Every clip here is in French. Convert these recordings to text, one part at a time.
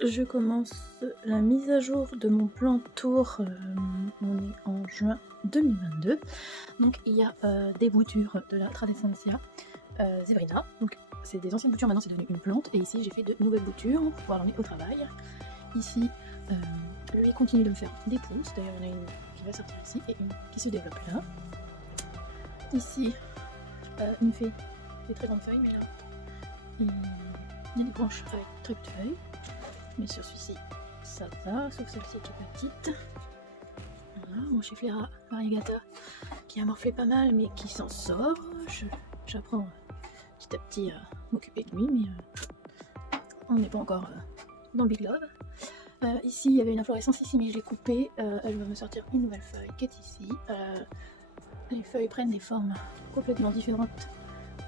Je commence la mise à jour de mon plan tour, on est en juin 2022. Donc il y a des boutures de la Tradescentia Zebrina. Donc c'est des anciennes boutures, maintenant c'est devenu une plante. Et ici j'ai fait de nouvelles boutures pour pouvoir l'emmener au travail. Ici, lui continue de me faire des pousses. D'ailleurs il y en a une qui va sortir ici et une qui se développe là. Ici, une feuille, des très grandes feuilles, mais là il y a des branches avec très peu de feuilles. Mais sur celui-ci, ça va, sauf celle-ci qui est petite. Voilà, mon Schefflera variegata qui a morflé pas mal, mais qui s'en sort. J'apprends petit à petit à m'occuper de lui, mais on n'est pas encore dans le big love. Ici, il y avait une inflorescence ici, mais je l'ai coupée. Elle va me sortir une nouvelle feuille qui est ici. Les feuilles prennent des formes complètement différentes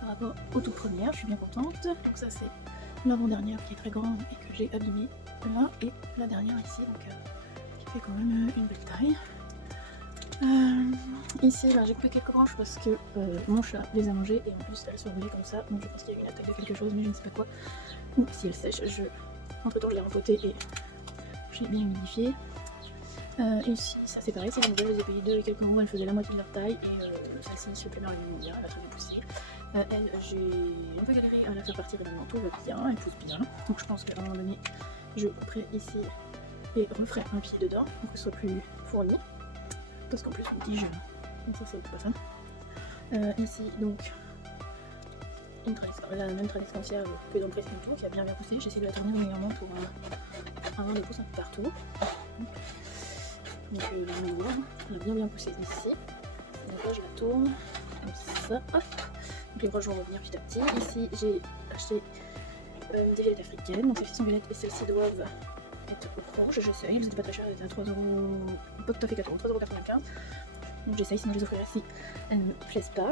par rapport aux toutes premières. Je suis bien contente. Donc ça, c'est l'avant-dernière qui est très grande et que j'ai abîmée là, et la dernière ici, donc qui fait quand même une belle taille. Ici, j'ai coupé quelques branches parce que mon chat les a mangées et en plus elles sont roulées comme ça, donc je pense qu'il y a eu une attaque de quelque chose, mais je ne sais pas quoi. Ou si elles sèchent, entre temps je l'ai rempotée et j'ai bien humidifié. Ici, ça c'est pareil, c'est une nouvelle, je les ai payées 2 et quelques euros, elles faisaient la moitié de leur taille et celle-ci se plaît merveilleusement bien, elle a très bien poussé. Elle, j'ai un peu galéré à la faire partir et maintenant tout va bien, elle pousse bien. Donc je pense qu'à un moment donné, je couperai ici et referai un pied dedans pour que ce soit plus fourni. Parce qu'en plus on tige, donc ça c'est pas ça. Ici donc la même Tradescentia que dans le précédent tour qui a bien poussé. J'essaie de la tourner régulièrement pour avoir des pousses un peu partout. Donc elle a bien poussé ici. Donc là je la tourne comme ça. Hop. Donc les branches vont revenir petit à petit. Ici j'ai acheté des violettes africaines. Donc celles-ci sont violettes et celles-ci doivent être oranges. J'essaye, elles n'étaient pas très chères, elles étaient à 3€, pas tout à fait 4€, 3,95€. Donc j'essaye, sinon je les offrirai si elles ne me plaisent pas.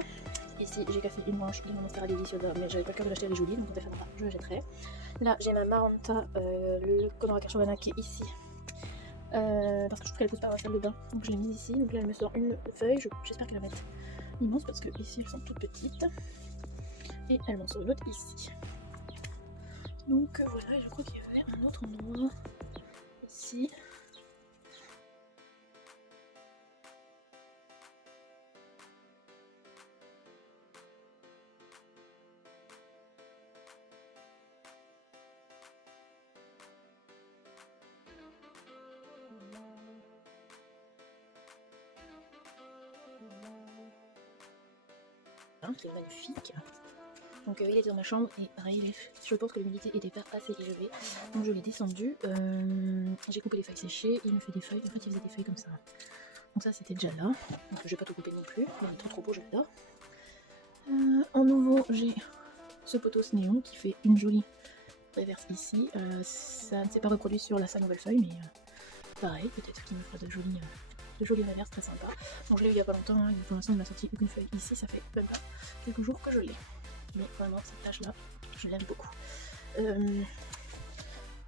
Ici j'ai cassé une branche de mon Monstera Deliciosa, mais j'avais pas le cœur de l'acheter, elle est jolie, donc on va faire ça, je la jetterai. Là j'ai ma Maranta, le Conora Cachorana qui est ici. Parce que je trouve qu'elle pousse pas à la salle de bain, donc je l'ai mise ici. Donc là elle me sort une feuille, j'espère qu'elle va être immense parce que ici elles sont toutes petites. Et elle m'en sort une autre ici. Donc voilà, je crois qu'il y avait un autre endroit ici. C'est magnifique. Donc il était dans ma chambre et pareil, je pense que l'humidité était pas assez élevée. Donc je l'ai descendu. J'ai coupé les feuilles séchées, il me fait des feuilles. En fait, il faisait des feuilles comme ça. Donc ça, c'était déjà là. Donc je vais pas tout couper non plus. Il est trop beau, j'adore. En nouveau, j'ai ce potos néon qui fait une jolie réverse ici. Ça ne s'est pas reproduit sur sa nouvelle feuille, mais pareil, peut-être qu'il me fera de jolies réverses très sympas. Donc je l'ai eu il y a pas longtemps, hein, pour l'instant il m'a sorti aucune feuille ici, ça fait même pas quelques jours que je l'ai. Mais vraiment cette tâche là, je l'aime beaucoup.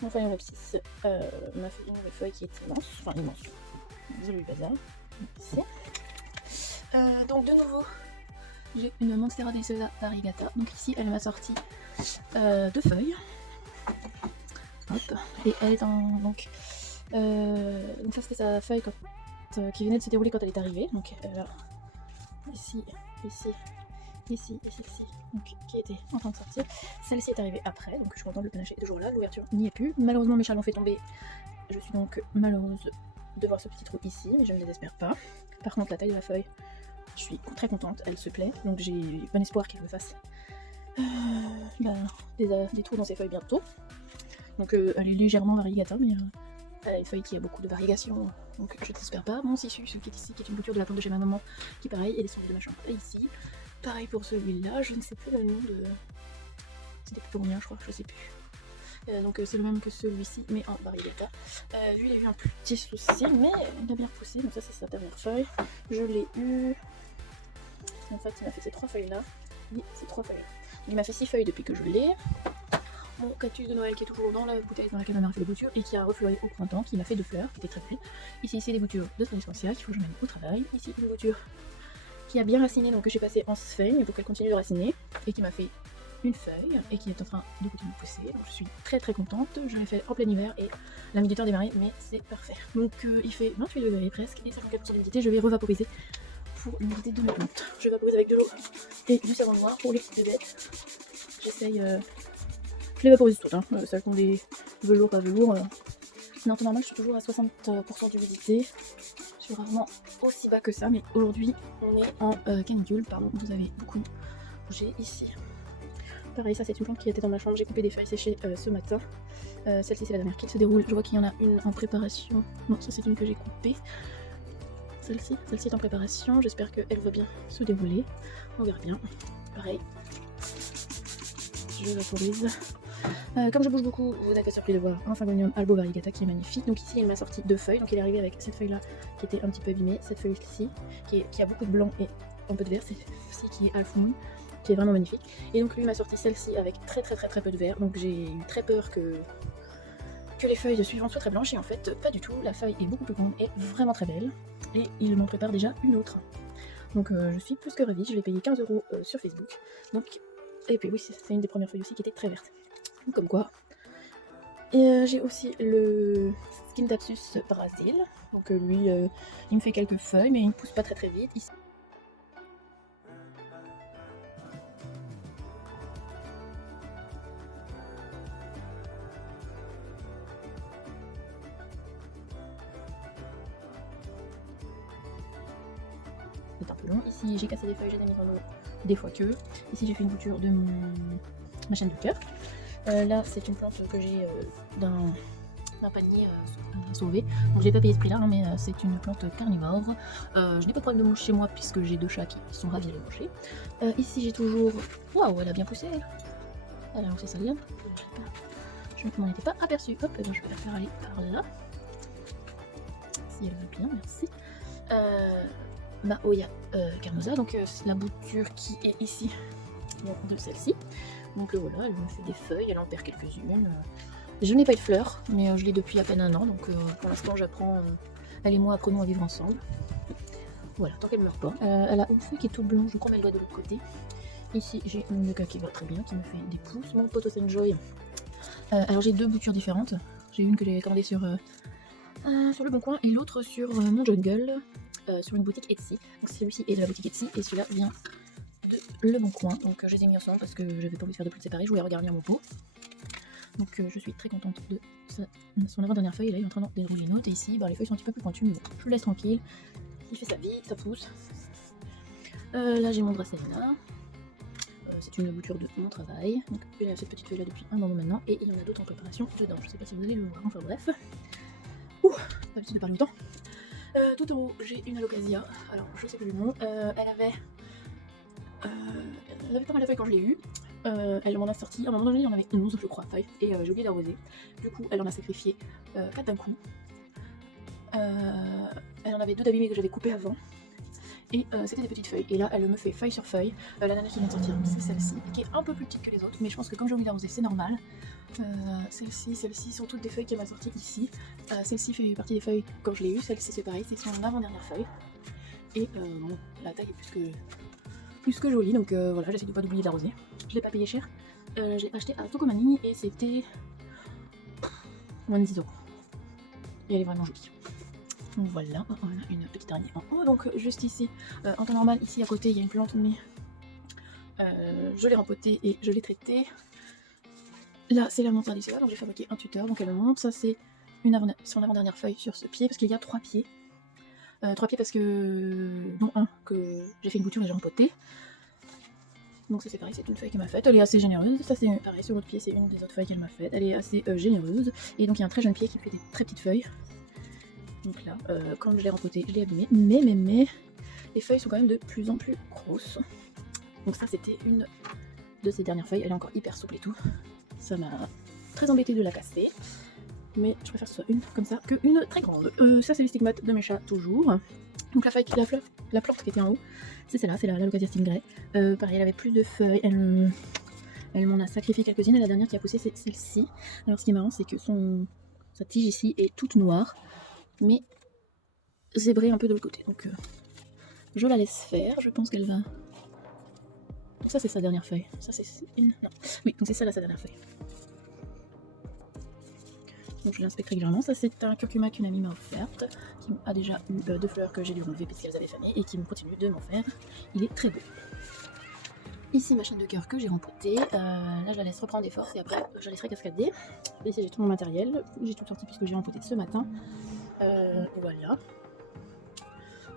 Mon Phalaenopsis m'a fait une nouvelle feuille qui est immense, enfin immense, désolé le bazar, ici. Donc de nouveau, j'ai une Monstera Deliciosa variegata, donc ici elle m'a sorti 2 feuilles. Hop, et elle est en... Donc ça c'était sa feuille qui venait de se dérouler quand elle est arrivée. Donc là, ici, et celle-ci, donc qui était en train de sortir. Celle-ci est arrivée après, donc je suis contente, le panaché est toujours là, l'ouverture n'y est plus. Malheureusement mes chats l'ont fait tomber. Je suis donc malheureuse de voir ce petit trou ici, mais je ne désespère pas. Par contre la taille de la feuille, je suis très contente, elle se plaît, donc j'ai bon espoir qu'il me fasse des trous dans ses feuilles bientôt. Donc elle est légèrement variegata, mais elle a une feuille qui a beaucoup de variegation, donc je n'espère pas. Mon Cissus, ce qui est ici, qui est une bouture de la plante de chez ma maman, qui pareil est descendue de ma chambre et ici. Pareil pour celui-là, je ne sais plus le nom de... C'était Purnia, je crois, je sais plus. Donc c'est le même que celui-ci, mais en variegata. Lui, il a eu un petit souci, mais il a bien repoussé, donc ça c'est sa dernière feuille. Je l'ai eu... En fait, il m'a fait ces 3 feuilles-là, et ces 3 feuilles-là. Il m'a fait 6 feuilles depuis que je l'ai. Mon cactus de Noël qui est toujours dans la bouteille dans laquelle ma mère fait des boutures et qui a refleuré au printemps, qui m'a fait 2 fleurs, qui étaient très belles. Ici, c'est des boutures de Tradescentia qu'il faut que je mène au travail. Ici, une bouture qui a bien raciné, donc que j'ai passé en sphène pour qu'elle continue de raciner et qui m'a fait une feuille et qui est en train de continuer de pousser. Donc je suis très très contente. Je l'ai fait en plein hiver et la mi du temps démarré, mais c'est parfait. Donc il fait 28 degrés presque et 54% d'humidité. Je vais revaporiser pour l'humidité de mes plantes. Je vaporise avec de l'eau et du savon noir pour les bébêtes. J'essaye. Je les vaporise toutes, hein. Celles qui ont des velours, pas velours. Mais en temps normal, je suis toujours à 60% d'humidité. Je suis rarement aussi bas que ça, mais aujourd'hui, on est en canicule. Pardon, vous avez beaucoup bougé ici. Pareil, ça c'est une plante qui était dans ma chambre. J'ai coupé des feuilles séchées ce matin. Celle-ci, c'est la dernière qui se déroule. Je vois qu'il y en a une en préparation. Non, ça c'est une que j'ai coupée. Celle-ci est en préparation. J'espère qu'elle va bien se dérouler. On verra bien. Pareil, je vaporise. Comme je bouge beaucoup, vous n'êtes pas surpris de voir un Syngonium albo variegata qui est magnifique. Donc ici il m'a sorti 2 feuilles, donc il est arrivé avec cette feuille là qui était un petit peu abîmée, cette feuille ci qui a beaucoup de blanc et un peu de vert, c'est celle-ci qui est Half Moon, qui est vraiment magnifique. Et donc lui m'a sorti celle-ci avec très peu de vert, donc j'ai eu très peur que les feuilles suivantes soient très blanches, et en fait pas du tout, la feuille est beaucoup plus grande et vraiment très belle, et il m'en prépare déjà une autre. Donc je suis plus que ravie, je l'ai payé 15 € sur Facebook. Donc, et puis oui, c'est une des premières feuilles aussi qui était très verte. Comme quoi. Et j'ai aussi le Scindapsus Brasil. Donc lui, il me fait quelques feuilles, mais il ne pousse pas très vite. Ici. C'est un peu long. Ici, j'ai cassé des feuilles, j'ai mis en eau des fois que. Ici, j'ai fait une bouture de ma chaîne de cœur. Là, c'est une plante que j'ai d'un panier sauvé. Donc, je n'ai pas payé ce prix-là, hein, mais c'est une plante carnivore. Je n'ai pas de problème de mouche chez moi puisque j'ai 2 chats qui sont ravis de les manger. Ici, j'ai toujours. Waouh, elle a bien poussé, elle. Elle a lancé sa liane. Je ne m'en étais pas aperçue. Hop, et ben, je vais la faire aller par là. Si elle veut bien, merci. Mahoya carnosa, donc la bouture qui est ici, bon, de celle-ci. Donc voilà, elle me fait des feuilles, elle en perd quelques-unes. Je n'ai pas eu de fleurs, mais je l'ai depuis à peine 1 an, donc pour l'instant j'apprends, elle et moi apprenons à vivre ensemble. Voilà, tant qu'elle ne meurt pas. Elle a une feuille qui est tout blanc, je crois qu'elle doit de l'autre côté. Ici j'ai une Yucca qui va très bien, qui me fait des pousses. Mon Potos Enjoy. Alors j'ai 2 boutures différentes. J'ai une que j'ai commandée sur Le Bon Coin et l'autre sur mon jungle, sur une boutique Etsy. Donc celui-ci est de la boutique Etsy et celui-là vient de Le Bon Coin. Donc je les ai mis ensemble parce que j'avais pas envie de faire de plus séparés, je voulais regarder mon pot. Donc je suis très contente de son avant-dernière feuille. Et là il est en train d'en dérouler une autre. Et ici les feuilles sont un petit peu plus pointues, mais bon, je le laisse tranquille. Il fait sa vie, ça pousse. Là j'ai mon Dracena. C'est une bouture de mon travail. Donc il y a cette petite feuille là depuis un moment maintenant. Et il y en a d'autres en préparation dedans. Je sais pas si vous allez le voir. Enfin bref. Ouh, pas l'habitude de parler autant. Tout en haut, j'ai une Alocasia. Alors, je sais plus le nom. Elle avait pas mal de feuilles quand je l'ai eue. Elle m'en a sorti. À un moment donné, il y en avait 11, je crois, feuilles. Et j'ai oublié d'arroser. Du coup, elle en a sacrifié 4 d'un coup. Elle en avait 2 d'abîmées que j'avais coupées avant. Et c'était des petites feuilles. Et là, elle me fait feuille sur feuille. La dernière qui vient de sortir, c'est celle-ci, qui est un peu plus petite que les autres. Mais je pense que comme j'ai oublié d'arroser, c'est normal. Celle-ci sont toutes des feuilles qu'elle m'a sorties ici. Celle-ci fait partie des feuilles quand je l'ai eue. Celle-ci, c'est pareil, c'est son avant-dernière feuille. Et bon, la taille est plus que jolie. Donc voilà, j'essaie de pas d'oublier d'arroser. Je l'ai pas payé cher. Je l'ai acheté à Tokomani et c'était moins de 10 €. Et elle est vraiment jolie. Donc voilà, on a une petite araignée en haut. Donc juste ici, en temps normal, ici à côté, il y a une plante, mais je l'ai rempotée et je l'ai traitée. Là, c'est la montagne d'Icea, donc j'ai fabriqué un tuteur, donc elle monte. Ça, c'est son avant-dernière feuille sur ce pied, parce qu'il y a 3 pieds. 3 pieds parce que... dont un que j'ai fait une bouture et j'ai rempoté. Donc ça c'est pareil, c'est une feuille qu'elle m'a faite, elle est assez généreuse. Ça c'est pareil, sur l'autre pied, c'est une des autres feuilles qu'elle m'a faite. Elle est assez généreuse. Et donc il y a un très jeune pied qui fait des très petites feuilles. Donc là, quand je l'ai rempoté, je l'ai abîmé. Mais, les feuilles sont quand même de plus en plus grosses. Donc ça c'était une de ces dernières feuilles, elle est encore hyper souple et tout. Ça m'a très embêté de la casser. Mais je préfère que ce soit une comme ça qu'une très grande. Ça c'est les stigmates de mes chats toujours. Donc la plante qui était en haut, c'est celle-là, c'est la Alocasia Stingray. Pareil, elle avait plus de feuilles, elle m'en a sacrifié quelques-unes, et la dernière qui a poussé c'est celle-ci. Alors ce qui est marrant c'est que sa tige ici est toute noire, mais zébrée un peu de l'autre côté. Donc je la laisse faire, je pense qu'elle va Donc ça c'est sa dernière feuille. Ça c'est une... Non. Oui, donc c'est ça là sa dernière feuille. Donc je l'inspecte régulièrement. Ça c'est un curcuma qu'une amie m'a offerte, qui a déjà eu 2 fleurs que j'ai dû enlever puisqu'elles avaient fané et qui me continue de m'en faire. Il est très beau. Ici ma chaîne de cœur que j'ai rempotée. Là je la laisse reprendre des forces et après je la laisserai cascader. Ici j'ai tout mon matériel. J'ai tout sorti puisque j'ai rempoté ce matin. Voilà.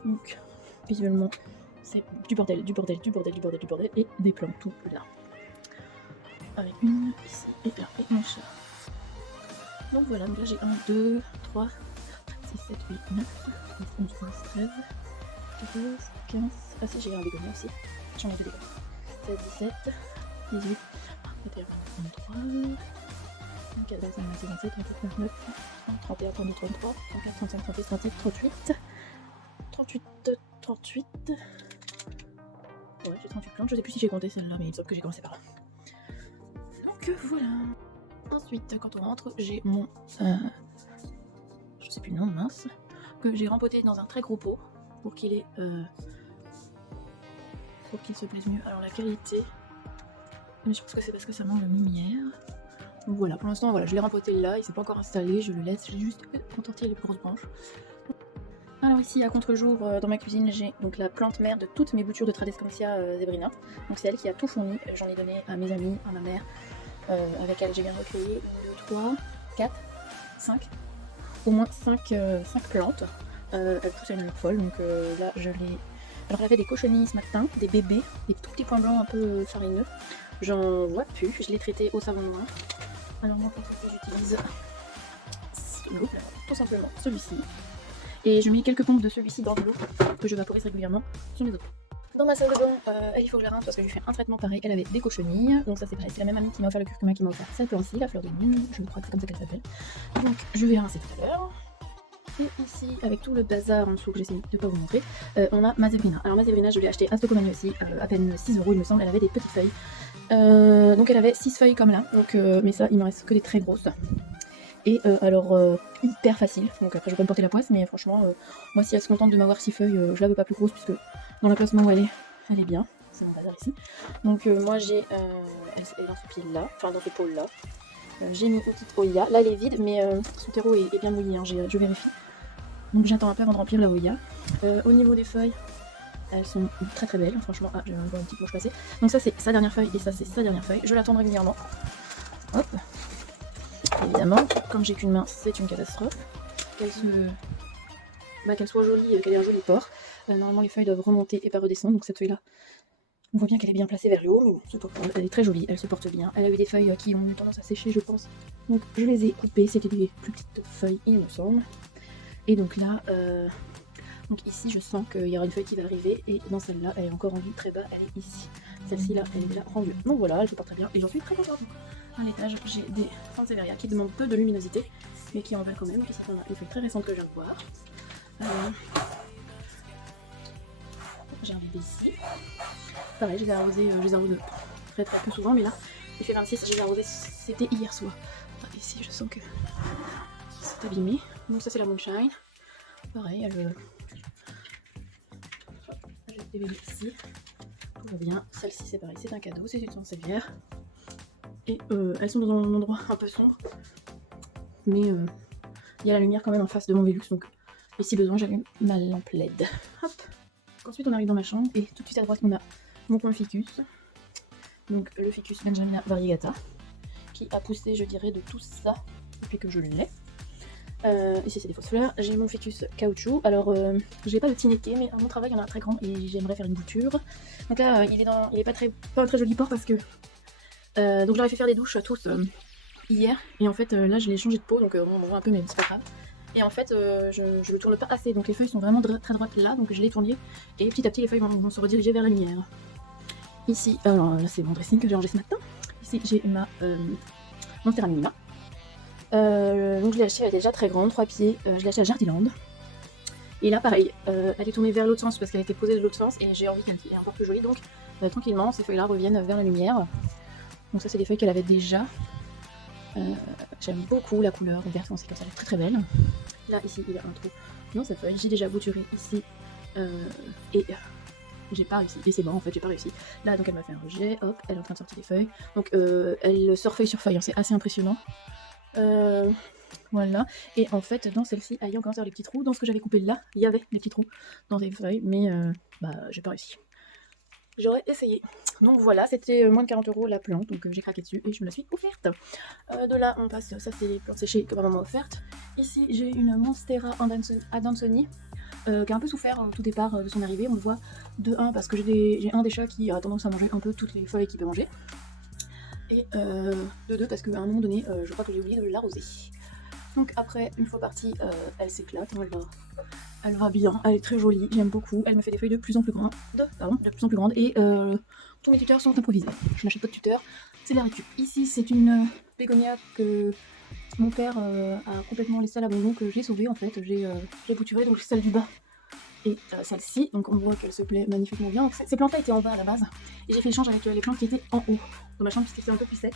Donc visuellement c'est du bordel, du bordel, du bordel, du bordel, du bordel et des plantes tout là. Avec une ici et là et mon chat. Donc voilà, donc là j'ai 1, 2, 3, 6, 7, 8, 9, 10, 11, 12, 13, 14, 15. Ah si, j'ai un bégonia aussi. J'en ai fait des bégonia. 16, 17, 18, 21, 23, 24, 25, 26, 27, 28, 29, 31, 32, 33, 34, 35, 36, 37, 38, 38. Ouais, j'ai 38 plantes. Je sais plus si j'ai compté celle-là, mais il me semble que j'ai commencé par là. Donc voilà. Ensuite, quand on rentre, j'ai mon... je sais plus le nom, mince. Que j'ai rempoté dans un très gros pot pour qu'il ait... pour qu'il se plaise mieux. Alors la qualité... Mais je pense que c'est parce que ça manque de lumière. Donc voilà, pour l'instant, voilà, je l'ai rempoté là. Il s'est pas encore installé. Je le laisse. J'ai juste entortillé les plus grosses branches. Alors ici, à contre-jour, dans ma cuisine, j'ai donc la plante mère de toutes mes boutures de Tradescantia zebrina. Donc c'est elle qui a tout fourni. J'en ai donné à mes amis, à ma mère. Avec elle j'ai bien recueilli 1, 2, 3, 4, 5, au moins 5 plantes. Elle pousse à une allure folle, donc là je l'ai... Alors elle avait des cochonilles ce matin, des bébés, des tout petits points blancs un peu farineux. J'en vois plus, je l'ai traité au savon noir. Alors moi pour traiter j'utilise tout simplement celui-ci. Et je mets quelques pompes de celui-ci dans l'eau que je vaporise régulièrement sur mes os. Dans ma salle de bain, il faut que je la rince parce que je lui fais un traitement pareil. Elle avait des cochonilles, donc ça c'est pareil. C'est la même amie qui m'a offert le curcuma qui m'a offert cette plante-ci, la fleur de lune, je crois que c'est comme ça qu'elle s'appelle. Donc je vais la rincer tout à l'heure. Et ici, avec tout le bazar en dessous que j'essaie de ne pas vous montrer, on a ma zebrina. Alors ma zebrina, je l'ai achetée à Stocomanie aussi, à peine 6 € il me semble. Elle avait des petites feuilles. Donc elle avait 6 feuilles comme là, donc, mais ça il me reste que des très grosses. Et alors hyper facile, donc après je vais pas me porter la poisse, mais franchement moi si elle se contente de m'avoir 6 feuilles, je la veux pas plus grosse puisque dans l'emplacement où elle est bien, c'est mon bazar ici. Donc moi j'ai, elle est dans ce pied là, enfin dans ce pôle là, j'ai mis une petite Oya, là elle est vide mais son terreau est bien mouillé, hein, je vérifie. Donc j'attends un peu avant de remplir la Oya. Au niveau des feuilles, elles sont très très belles, franchement, ah j'ai encore une petite mouche passée. Donc ça c'est sa dernière feuille et ça c'est sa dernière feuille, je l'attends régulièrement. Hop. Évidemment, comme j'ai qu'une main, c'est une catastrophe. Qu'elle soit jolie, qu'elle ait un joli port. Normalement, les feuilles doivent remonter et pas redescendre. Donc cette feuille-là, on voit bien qu'elle est bien placée vers le haut, mais bon, c'est pas grave. Elle est très jolie, elle se porte bien. Elle a eu des feuilles qui ont eu tendance à sécher, je pense. Donc je les ai coupées. C'était des plus petites feuilles, il me semble. Et donc là, donc ici, je sens qu'il y aura une feuille qui va arriver. Et dans celle-là, elle est encore rendue très bas. Elle est ici. Celle-ci là, elle est déjà rendue. Donc voilà, elle se porte très bien. Et j'en suis très contente. À l'étage, j'ai des Sansevieria qui demandent peu de luminosité, mais qui en valent quand même. Qui sont une feuille très récente que je viens de voir. J'ai un bébé ici. Pareil, je les arrose très peu souvent, mais là, il fait 26, je les ai arrosés, c'était hier soir. Ici, je sens que c'est abîmé. Donc ça, c'est la Moonshine. Pareil, j'ai des bébés ici. Tout va bien. Celle-ci, c'est pareil, c'est un cadeau, c'est une Sansevieria. Et elles sont dans un endroit un peu sombre, mais il y a la lumière quand même en face de mon Velux, donc et si besoin j'allume ma lampe LED. Hop. Ensuite on arrive dans ma chambre et tout de suite à droite on a mon coin ficus, donc le ficus Benjamina variegata, qui a poussé je dirais de tout ça depuis que je l'ai. Ici c'est des fausses fleurs. J'ai mon ficus caoutchouc. Alors j'ai pas de tinéquet, mais à mon travail il y en a un très grand et j'aimerais faire une bouture. Donc là il est pas un très joli port parce que donc j'aurais fait faire des douches à tous hier et en fait là je l'ai changé de peau donc on voit un peu mais c'est pas grave. Et en fait je le tourne pas assez, donc les feuilles sont vraiment très droites là, donc je l'ai tourné et petit à petit les feuilles vont se rediriger vers la lumière. Ici, alors là c'est mon dressing que j'ai rangé ce matin. Ici j'ai ma Monstera Minima. Donc je l'ai acheté, elle était déjà très grande, 3 pieds, je l'ai acheté à Jardiland. Et là pareil, elle est tournée vers l'autre sens parce qu'elle a été posée de l'autre sens et j'ai envie qu'elle soit encore plus jolie, donc tranquillement ces feuilles là reviennent vers la lumière. Donc ça c'est des feuilles qu'elle avait déjà. J'aime beaucoup la couleur vert foncé comme ça, elle est très très belle. Là ici il y a un trou dans sa feuille, j'ai déjà bouturé ici et j'ai pas réussi. Et c'est bon en fait, j'ai pas réussi. Là donc elle m'a fait un rejet, hop, elle est en train de sortir des feuilles. Donc elle sort feuille sur feuille, hein, c'est assez impressionnant. Voilà, et en fait dans celle-ci, il y a encore les petits trous. Dans ce que j'avais coupé là, il y avait des petits trous dans les feuilles, mais j'ai pas réussi. J'aurais essayé. Donc voilà, c'était moins de 40 € la plante, donc j'ai craqué dessus et je me la suis offerte. De là on passe, ça c'est les plantes séchées que ma maman m'a offertes. Ici j'ai une Monstera Adansoni qui a un peu souffert au tout départ de son arrivée. On le voit de 1 parce que j'ai un des chats qui a tendance à manger un peu toutes les feuilles qu'il peut manger. Et de 2 parce qu'à un moment donné, je crois que j'ai oublié de l'arroser. Donc après, une fois partie, elle s'éclate, hein, elle va bien, elle est très jolie, j'aime beaucoup. Elle me fait des feuilles de plus en plus grandes, et tous mes tuteurs sont improvisés. Je n'achète pas de tuteur, c'est de la récup. Ici, c'est une bégonia que mon père a complètement laissée à l'abandon, que j'ai sauvée en fait. J'ai bouturé, donc celle du bas et celle-ci. Donc on voit qu'elle se plaît magnifiquement bien. Donc, ces plantes-là étaient en bas à la base, et j'ai fait l'échange avec les plantes qui étaient en haut dans ma chambre, puisqu'elles étaient un peu plus sec.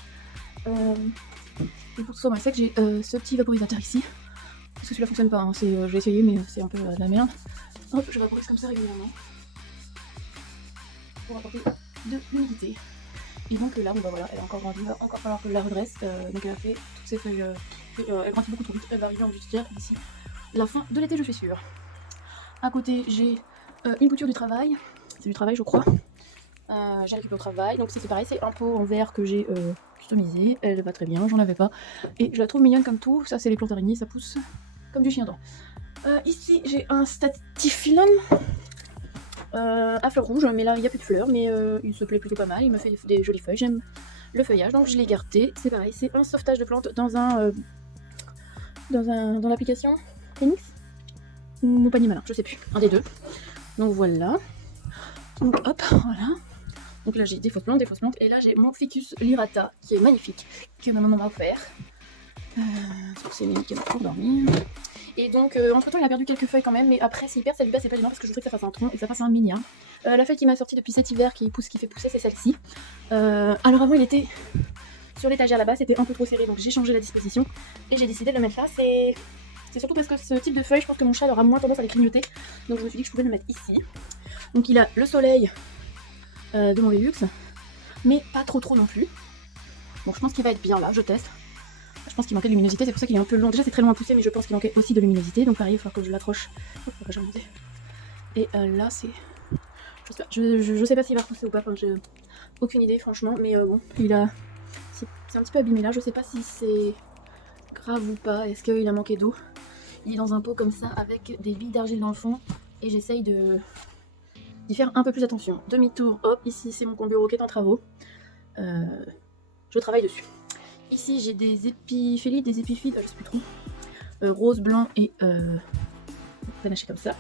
Et pour tout ça, c'est que j'ai ce petit vaporisateur ici. Parce que celui-là fonctionne pas, hein. J'ai essayé, mais c'est un peu de la merde. Hop, je vaporise comme ça régulièrement pour apporter de l'humidité. Et donc là, bon bah voilà, elle a encore grandi, il va encore falloir que je la redresse. Donc elle a fait toutes ces feuilles, elle grandit beaucoup trop vite, elle va arriver en justière d'ici la fin de l'été, je suis sûre. À côté, j'ai une bouture du travail, c'est du travail je crois. J'ai récupéré au travail, donc c'est pareil, c'est un pot en verre que j'ai customisé, elle va très bien, j'en avais pas, et je la trouve mignonne comme tout. Ça c'est les plantes araignées, ça pousse comme du chien dent. Ici j'ai un statifilum à fleurs rouges, mais là il n'y a plus de fleurs, mais il se plaît plutôt pas mal, il me fait des jolies feuilles, j'aime le feuillage, donc je l'ai gardé. C'est pareil, c'est un sauvetage de plantes dans l'application Phoenix ou Panier Malin, je sais plus, un des deux. Donc voilà, donc hop, voilà. Donc là j'ai des fausses plantes, et là j'ai mon Ficus lyrata qui est magnifique, que ma maman m'a offert. C'est Mélie qui va dormir. Et donc entre temps il a perdu quelques feuilles quand même, mais après s'il perd ça lui passe, c'est pas gênant parce que je voudrais que ça fasse un tronc et que ça fasse un mini. La feuille qui m'a sorti depuis cet hiver qui fait pousser, c'est celle-ci. Alors avant il était sur l'étagère là-bas, c'était un peu trop serré, donc j'ai changé la disposition et j'ai décidé de le mettre là. C'est surtout parce que ce type de feuille, je pense que mon chat aura moins tendance à les grignoter, donc je me suis dit que je pouvais le mettre ici. Donc il a le soleil de mon Velux, mais pas trop non plus. Donc je pense qu'il va être bien là, je teste. Je pense qu'il manquait de luminosité, c'est pour ça qu'il est un peu long. Déjà c'est très long à pousser, mais je pense qu'il manquait aussi de luminosité, donc pareil il va falloir que je l'accroche. Et là c'est... Je sais pas s'il va repousser ou pas, enfin j'ai aucune idée franchement, mais bon, c'est un petit peu abîmé là, je sais pas si c'est grave ou pas, est-ce qu'il a manqué d'eau. Il est dans un pot comme ça avec des billes d'argile dans le fond, et j'essaye d'y faire un peu plus attention. Demi-tour, hop, ici c'est mon bureau qui est en travaux. Je travaille dessus. Ici j'ai des épiphylites, je sais plus trop. Rose, blanc et panaché comme ça.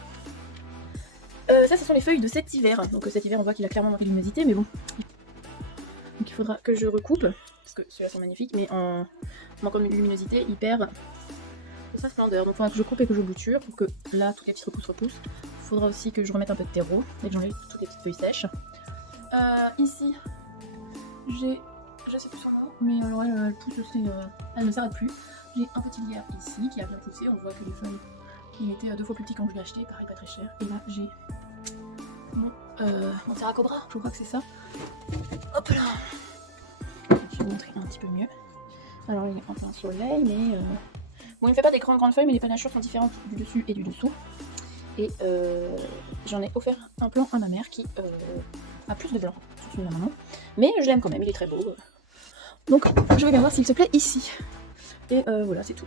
Ça ce sont les feuilles de cet hiver. Donc cet hiver on voit qu'il a clairement manqué de luminosité, mais bon. Donc il faudra que je recoupe, parce que ceux-là sont magnifiques, mais en manquant de luminosité, il perd de sa splendeur. Donc il faudra que je coupe et que je bouture pour que là toutes les petites repoussent. Il faudra aussi que je remette un peu de terreau et que j'enlève toutes les petites feuilles sèches. Ici j'ai, je sais plus son nom, mais alors elle pousse aussi, elle ne s'arrête plus. J'ai un petit lierre ici qui a bien poussé, on voit que les feuilles il était 2 fois plus petit quand je l'ai acheté, pareil pas très cher. Et là j'ai mon Terracobra, je crois que c'est ça. Hop là. Je vais vous montrer un petit peu mieux. Alors il est en plein soleil, mais bon il ne fait pas des grandes feuilles, mais les panachures sont différentes du dessus et du dessous. Et j'en ai offert un plan à ma mère qui a plus de blanc sur celui de ma maman, mais je l'aime quand même, il est très beau. Donc je vais bien voir s'il se plaît ici. Et voilà, c'est tout.